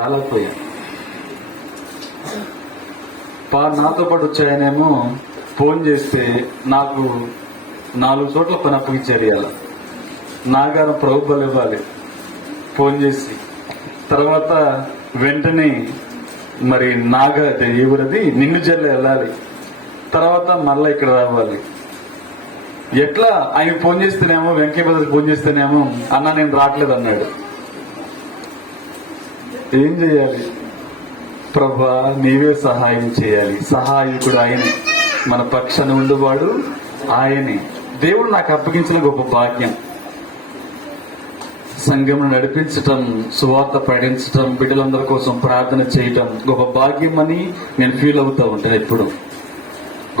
చాలా పోయా నాతో పాటు వచ్చాయనేమో ఫోన్ చేస్తే నాకు 4 చోట్ల పని అప్పగించారు. ఇవాళ నాగారం ప్రభుత్వాలు ఇవ్వాలి ఫోన్ చేసి, తర్వాత వెంటనే మరి ఎవరది నిన్ను జల్లు వెళ్ళాలి, తర్వాత మళ్ళా ఇక్కడ రావాలి. ఎట్లా ఆయన ఫోన్ చేస్తేనేమో వెంకయ్య బ్రదర్స్ ఫోన్ చేస్తేనేమో అన్న నేను రావట్లేదు అన్నాడు. ఏం చేయాలి? ప్రభా నీవే సహాయం చేయాలి. సహాయకుడు ఆయనే, మన పక్షాన ఉండేవాడు ఆయనే. దేవుడు నాకు అప్పగించిన గొప్ప భాగ్యం. సంఘం నడిపించటం, సువార్త ప్రకటించటం, బిడ్డలందరి కోసం ప్రార్థన చేయటం గొప్ప భాగ్యం అని నేను ఫీల్ అవుతూ ఉంటాను. ఇప్పుడు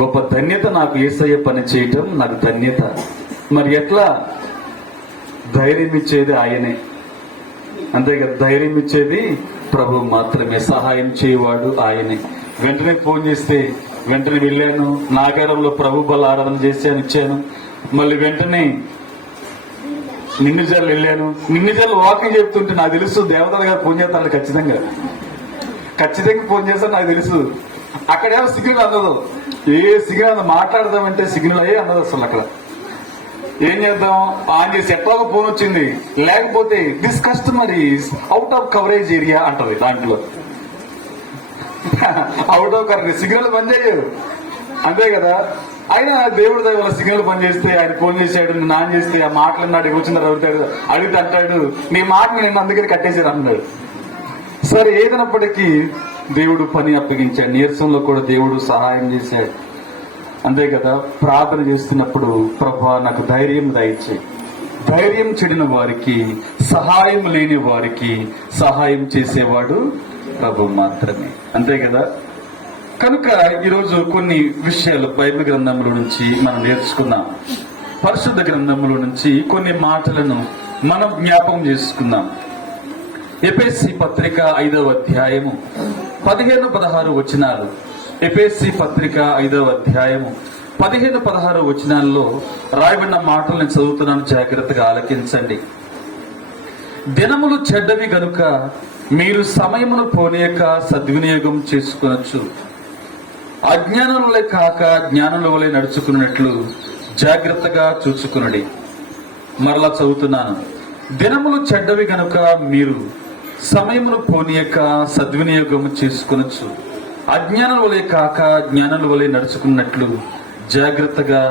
గొప్ప ధన్యత నాకు యేసయ్య పని చేయటం నాకు ధన్యత. మరి ఎట్లా? ధైర్యం ఇచ్చేది ఆయనే, అంతే కదా. ధైర్యం ఇచ్చేది ప్రభు మాత్రమే, సహాయం చేయవాడు ఆయనే. వెంటనే ఫోన్ చేస్తే వెంటనే వెళ్ళాను. నాగారంలో ప్రభు బల ఆరాధన చేశాను, ఇచ్చాను. మళ్ళీ వెంటనే నిన్నుజాలు వెళ్ళాను. నిన్నుజాలు వాకింగ్ చెప్తుంటే నాకు తెలుసు దేవతల గారు ఫోన్ చేస్తాడు. ఖచ్చితంగా ఫోన్ చేస్తాను, నాకు తెలుసు. అక్కడేమో సిగ్నల్ అందదు. ఏ సిగ్నల్ మాట్లాడదామంటే సిగ్నల్ అయ్యే అందదు అసలు. అక్కడ ఏం చేద్దాం? ఆన్ చేసి ఎట్లాగో ఫోన్ వచ్చింది, లేకపోతే this customer is out of coverage area అంటది. దాంట్లో అవుట్ ఆఫ్ కవరేజ్ సిగ్నల్ పనిచేయవు, అంతే కదా. అయినా దేవుడి దయ వల్ల సిగ్నల్ పనిచేస్తే ఆయన ఫోన్ చేశాడు, నేను ఆన్ చేస్తే ఆ మాట్లాడినాడు, కూర్చున్నారు అడుగుతాడు, అడిగితే అంటాడు నీ మాట నేను అందుకని కట్టేశాడు అన్నాడు. సరే, ఏదైనప్పటికీ దేవుడు పని అప్పగించాడు. నీరసంలో కూడా దేవుడు సహాయం చేశాడు, అంతే కదా. ప్రార్థన చేస్తున్నప్పుడు ప్రభా నాకు ధైర్యం దయచేయి. ధైర్యం చెడిన వారికి, సహాయం లేని వారికి సహాయం చేసేవాడు ప్రభు మాత్రమే, అంతే కదా. కనుక ఈరోజు కొన్ని విషయాలు బైబిల్ గ్రంథంలో నుంచి మనం నేర్చుకుందాం. పరిశుద్ధ గ్రంథంలో నుంచి కొన్ని మాటలను మనం జ్ఞాపకం చేసుకుందాం. ఎఫెసీ పత్రిక 5వ అధ్యాయము 15-16 వచనాలు. ఎఫెసీ పత్రిక 5వ అధ్యాయము 15-16 వచనాల్లో రాయబడిన మాటలు నేను చదువుతున్నాను, జాగ్రత్తగా ఆలకించండి. దినములు చెడ్డవి గనుక మీరు సమయమును పోనీయక సద్వినియోగం చేసుకొనొచ్చు. అజ్ఞానులే కాక జ్ఞానుల వలె నడుచుకున్నట్లు జాగ్రత్తగా చూచుకునడి. మరలా చదువుతున్నాను. దినములు చెడ్డవి గనుక మీరు సమయమును పోనీయక సద్వినియోగం చేసుకొనొచ్చు. అజ్ఞానుల వలె కాక జ్ఞానుల వలె నడుచుకున్నట్లు జాగ్రత్తగా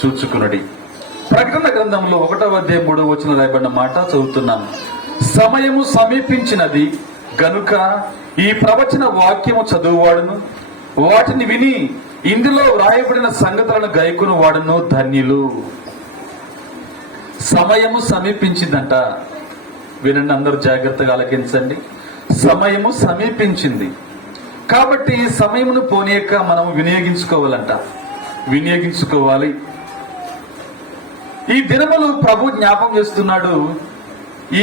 చూచుకునడి. ప్రకటన గ్రంథంలో 1వ అధ్యాయం 3వ వచనం రాయబడిన మాట చదువుతున్నాను. సమయము సమీపించినది గనుక ఈ ప్రవచన వాక్యము చదువువాడును, వాటిని విని ఇందులో వ్రాయబడిన సంగతులను గైకుని వాడును ధన్యులు. సమయము సమీపించిందంట. వినండి, అందరూ జాగ్రత్తగా ఆలకించండి. సమయము సమీపించింది కాబట్టి సమయమును పోనీయక మనం వినియోగించుకోవాలి. ఈ దినములు ప్రభు జ్ఞాపకం చేస్తున్నాడు.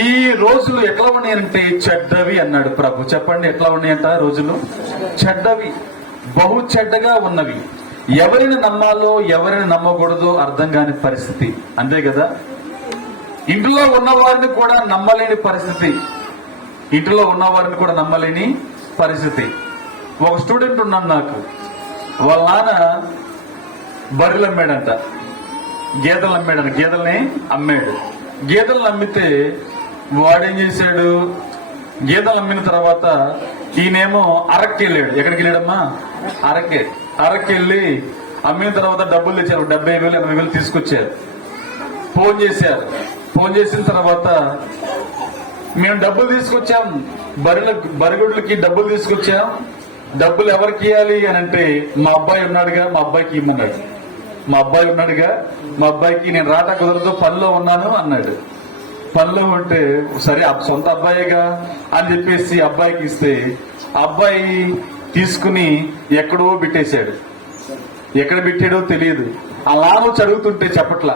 ఈ రోజులు ఎట్లా ఉన్నాయంటే చెడ్డవి అన్నాడు ప్రభు. చెప్పండి, ఎట్లా ఉన్నాయంట? రోజులు చెడ్డవి, బహు చెడ్డగా ఉన్నవి. ఎవరిని నమ్మాలో ఎవరిని నమ్మకూడదో అర్థం కాని పరిస్థితి, అంతే కదా. ఇంట్లో ఉన్నవారిని కూడా నమ్మలేని పరిస్థితి. ఒక స్టూడెంట్ ఉన్నాడు నాకు. వాళ్ళ నాన్న బర్రెలు అమ్మాడంట, గేదెల్ని అమ్మాడు. గేదెలను అమ్మితే వాడేం చేశాడు? గేదెలు అమ్మిన తర్వాత ఈయనేమో అరక్కి వెళ్ళాడు. ఎక్కడికి వెళ్ళాడమ్మా? అరక్కెళ్ళి అమ్మిన తర్వాత డబ్బులు తెచ్చారు. 70,000 80,000 తీసుకొచ్చారు. ఫోన్ చేసిన తర్వాత మేము డబ్బులు తీసుకొచ్చాం, బరిగొడ్లకి డబ్బులు తీసుకొచ్చాం, డబ్బులు ఎవరికి ఇవ్వాలి అని అంటే మా అబ్బాయి ఉన్నాడుగా, మా అబ్బాయికి ఇమ్మన్నాడు. మా అబ్బాయికి నేను రాట కుదరదు, పనిలో ఉన్నాను అన్నాడు. పనిలో ఉంటే సరే సొంత అబ్బాయిగా అని చెప్పేసి అబ్బాయికి ఇస్తే అబ్బాయి తీసుకుని ఎక్కడో పెట్టేశాడు. ఎక్కడ పెట్టాడో తెలియదు. అలానూ చదువుతుంటే చెప్పట్లా.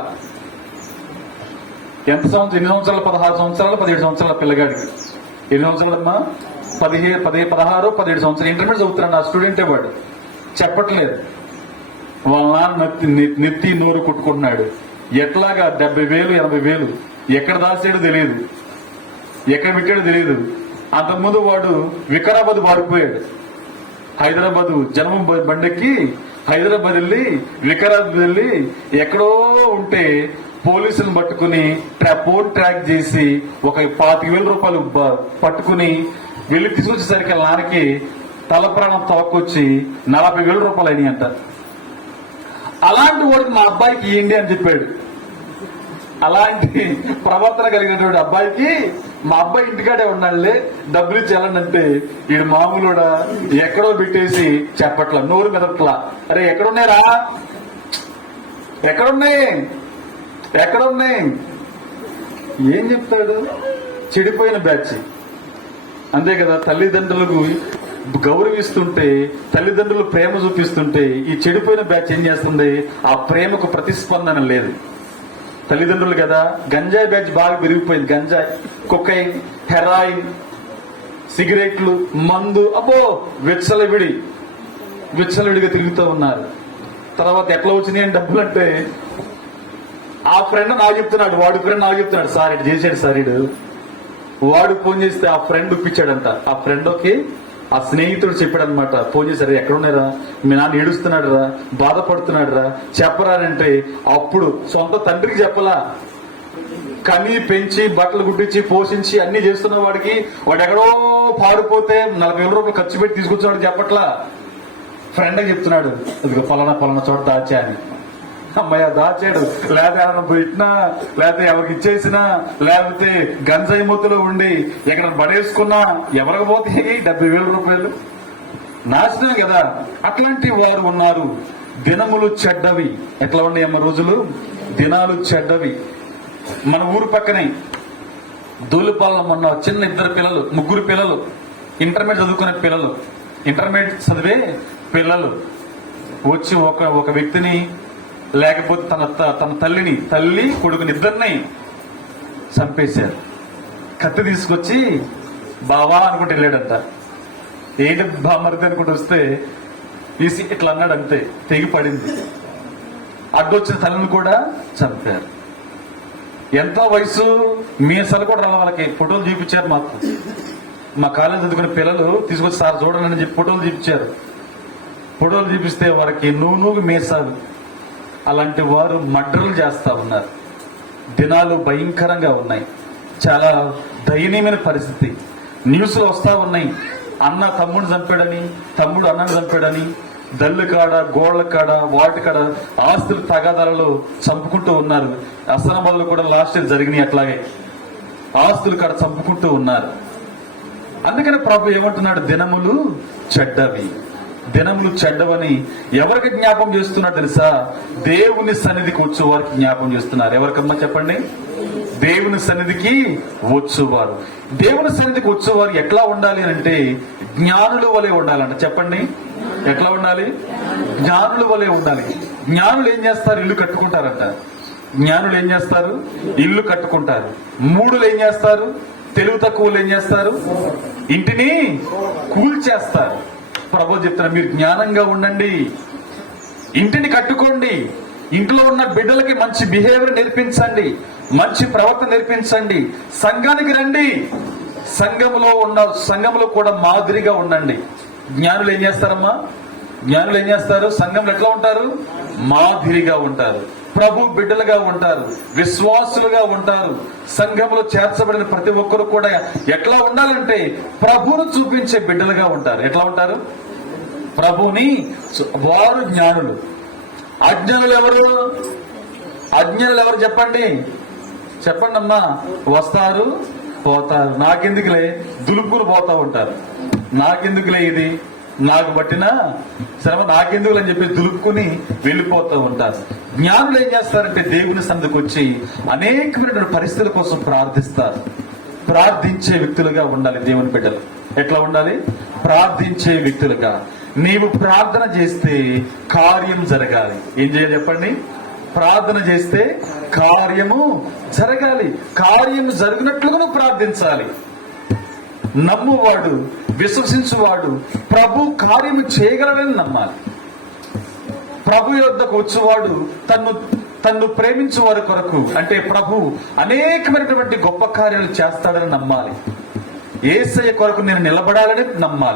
ఎన్ని సంవత్సరాలు? 16 సంవత్సరాలు 17 సంవత్సరాల పిల్లగాడికి. ఎన్ని సంవత్సరాలమ్మా? 16 17 సంవత్సరాలు. ఇంటర్మీడియట్ చదువుతున్నాడు ఆ స్టూడెంటే. వాడు చెప్పట్లేదు. వాళ్ళ నాన్న నెత్తి నోరు కొట్టుకుంటున్నాడు. ఎట్లాగా 70,000 80,000 ఎక్కడ దాచాడో తెలియదు, ఎక్కడ పెట్టాడో తెలియదు. అంతకుముందు వాడు వికారాబాద్ పారిపోయాడు. హైదరాబాద్ జన్మం బండెక్కి హైదరాబాద్ వెళ్ళి వికారాబాద్ వెళ్ళి ఎక్కడో ఉంటే పోలీసులను పట్టుకుని ఫోన్ ట్రాక్ చేసి ఒక 25,000 రూపాయలు పట్టుకుని వెళ్ళి తీసుకొచ్చేసరికి నాన్నకి తల ప్రాణం తోకొచ్చి 40,000 రూపాయలు అయినాయి అంట. అలాంటి వాడికి మా అబ్బాయికి ఇవ్వండి అని చెప్పాడు. అలాంటి ప్రవర్తన కలిగినటువంటి అబ్బాయికి మా అబ్బాయి ఇంటికాడే ఉన్నాడులే, డబ్బులు ఇచ్చి వెళ్ళండి, వీడు మామూలుడా ఎక్కడో పెట్టేసి చెప్పట్లా, నోరు మెదట్లా. అరే ఎక్కడున్నాయిరా, ఎక్కడున్నాయి, ఎక్కడున్నాయి, ఏం చెప్తాడు? చెడిపోయిన బ్యాచ్ అంతే కదా. తల్లిదండ్రులకు గౌరవిస్తుంటే, తల్లిదండ్రులు ప్రేమ చూపిస్తుంటే ఈ చెడిపోయిన బ్యాచ్ ఏం చేస్తుంది? ఆ ప్రేమకు ప్రతిస్పందన లేదు. తల్లిదండ్రులు కదా, గంజాయి బ్యాచ్ బాగా పెరిగిపోయింది. గంజాయి, కొకైన్, హెరాయిన్, సిగరెట్లు, మందు, అబ్బో విచ్చలవిడిగా తిరుగుతూ ఉన్నారు. తర్వాత ఎట్లా వచ్చినాయి డబ్బులు అంటే, ఆ ఫ్రెండ్ నాకు చెప్తున్నాడు, వాడి ఫ్రెండ్ నాకు చెప్తున్నాడు, సార్ ఇటు చేశాడు సార్ ఇడు. వాడు ఫోన్ చేస్తే ఆ ఫ్రెండ్ ఇప్పించాడంట. ఆ ఫ్రెండ్కి ఆ స్నేహితుడు చెప్పాడనమాట, ఫోన్ చేశారు, ఎక్కడున్నారా మీ నాన్న ఏడుస్తున్నాడు రా, బాధపడుతున్నాడు రా, చెప్పరానంటే అప్పుడు సొంత తండ్రికి చెప్పలా, కని పెంచి బట్టలు గుట్టించి పోషించి అన్ని చేస్తున్న వాడికి వాడు ఎక్కడో పారిపోతే 40,000 రూపాయలు ఖర్చు పెట్టి తీసుకొచ్చినాడు చెప్పట్లా, ఫ్రెండ్కి చెప్తున్నాడు, అది పలానా చోట దాచా అని. అమ్మాయి దాచాడు, లేకపోతే ఎవరైనా పెట్టినా, లేకపోతే ఎవరికి ఇచ్చేసినా, లేకపోతే గంజాయి మూతలో ఉండి ఎక్కడ పడేసుకున్నా ఎవరికి పోతే 70,000 రూపాయలు నాశనం కదా. అట్లాంటి వారు ఉన్నారు. దినములు చెడ్డవి. ఎట్లా ఉన్నాయమ్మ రోజులు? దినాలు చెడ్డవి. మన ఊరు పక్కనే దూలిపాలెం మొన్న చిన్న 3 పిల్లలు, ఇంటర్మీడియట్ చదువుకునే పిల్లలు, ఇంటర్మీడియట్ చదివే పిల్లలు వచ్చి ఒక వ్యక్తిని, లేకపోతే తన తల్లి కొడుకుని ఇద్దరిని చంపేశారు. కత్తి తీసుకొచ్చి బావా అనుకుంటూ వెళ్ళాడంట. ఏంటి బామరిది అనుకుంటూ వస్తే తీసి ఇట్లా అన్నాడు, అంతే తెగి పడింది. అడ్డొచ్చిన తల్లిని కూడా చంపారు. ఎంత వయసు మీసాలు కూడా రావాలి వాళ్ళకి. ఫోటోలు చూపించారు మాకు, మా కాలేజ్ చదువుకునే పిల్లలు తీసుకొచ్చి సార్ చూడండి అని చెప్పి ఫోటోలు చూపించారు. ఫోటోలు చూపిస్తే వారికి నూనూగు మీసాలు. అలాంటి వారు మర్డర్లు చేస్తా ఉన్నారు. దినాలు భయంకరంగా ఉన్నాయి. చాలా దయనీయమైన పరిస్థితి. న్యూస్లో వస్తా ఉన్నాయి, అన్న తమ్ముడు చంపాడని, తమ్ముడు అన్నను చంపాడని, దళ్ళు కాడ, గోళ్ల కాడ, వాటి కాడ ఆస్తులు తగాదాలలో చంపుకుంటూ ఉన్నారు. అసనాబాద్లో కూడా లాస్ట్ ఇయర్ జరిగినాయి అట్లాగే, ఆస్తులు కాడ చంపుకుంటూ ఉన్నారు. అందుకని ప్రభు ఏమంటున్నాడు? దినములు చెడ్డవి, దినములు చెడ్డవని ఎవరికి జ్ఞాపం చేస్తున్నాడు తెలుసా? దేవుని సన్నిధికి వచ్చేవారికి జ్ఞాపం చేస్తున్నారు. ఎవరికమ్మా చెప్పండి? దేవుని సన్నిధికి వచ్చేవారు. దేవుని సన్నిధికి వచ్చేవారు ఎట్లా ఉండాలి అంటే జ్ఞానుల వలె ఉండాలంట. చెప్పండి, ఎట్లా ఉండాలి? జ్ఞానుల వలె ఉండాలి. జ్ఞానులు ఏం చేస్తారు? ఇల్లు కట్టుకుంటారంట. జ్ఞానులు ఏం చేస్తారు? ఇల్లు కట్టుకుంటారు. మూఢులు ఏం చేస్తారు? తెలివి తక్కువలు ఏం చేస్తారు? ఇంటిని కూల్చేస్తారు. ప్రభు చెప్తున్నారు, మీరు జ్ఞానంగా ఉండండి, ఇంటిని కట్టుకోండి, ఇంట్లో ఉన్న బిడ్డలకి మంచి బిహేవియర్ నేర్పించండి, మంచి ప్రవర్తన నేర్పించండి, సంఘానికి రండి, సంఘంలో కూడా మాదిరిగా ఉండండి. జ్ఞానులు ఏం చేస్తారమ్మా? జ్ఞానులు ఏం చేస్తారు? సంఘంలో ఎట్లా ఉంటారు? మాదిరిగా ఉంటారు, ప్రభు బిడ్డలుగా ఉంటారు, విశ్వాసులుగా ఉంటారు. సంఘంలో చేర్చబడిన ప్రతి ఒక్కరు కూడా ఎట్లా ఉండాలంటే ప్రభువును చూపించే బిడ్డలుగా ఉంటారు. ఎట్లా ఉంటారు? ప్రభువుని. వారు జ్ఞానులు. అజ్ఞానులు ఎవరు? అజ్ఞానులు ఎవరు చెప్పండి? చెప్పండి అమ్మా. వస్తారు, పోతారు, నాకెందుకులే, దులుపుకుని పోతా ఉంటారు. నాకెందుకులే ఇది, నాకు పట్టిన శ్రమ నాకెందుకు అని చెప్పి దులుపుకుని వెళ్ళిపోతూ ఉంటారు. జ్ఞానులు ఏం చేస్తారంటే దేవుని సన్నిధికి వచ్చి అనేకమైన పరిస్థితుల కోసం ప్రార్థిస్తారు. ప్రార్థించే వ్యక్తులుగా ఉండాలి దేవుని బిడ్డలు. ఎట్లా ఉండాలి? ప్రార్థించే వ్యక్తులుగా. నీవు ప్రార్థన చేస్తే కార్యం జరగాలి. ఏం చేయాలి చెప్పండి? ప్రార్థన చేస్తే కార్యము జరగాలి. కార్యం జరిగినట్లుగా నువ్వు ప్రార్థించాలి. నమ్మువాడు, విశ్వసించువాడు ప్రభు కార్యము చేయగలడని నమ్మాలి. ప్రభు యొద్దకు వచ్చేవాడు తన్ను ప్రేమించు వారి కొరకు, అంటే ప్రభు అనేకమైనటువంటి గొప్ప కార్యాలు చేస్తాడని నమ్మాలి. యేసయ్య కొరకు నేను నిలబడాలని నమ్మాలి.